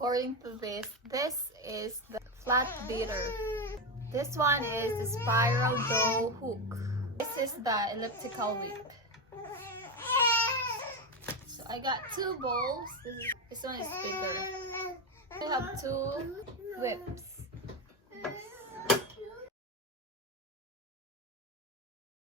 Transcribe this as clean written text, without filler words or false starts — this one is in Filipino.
according to this is the flat beater. This one is the spiral dough hook. This is the elliptical whip. So I got 2 bowls. This one is bigger. I have 2 whips.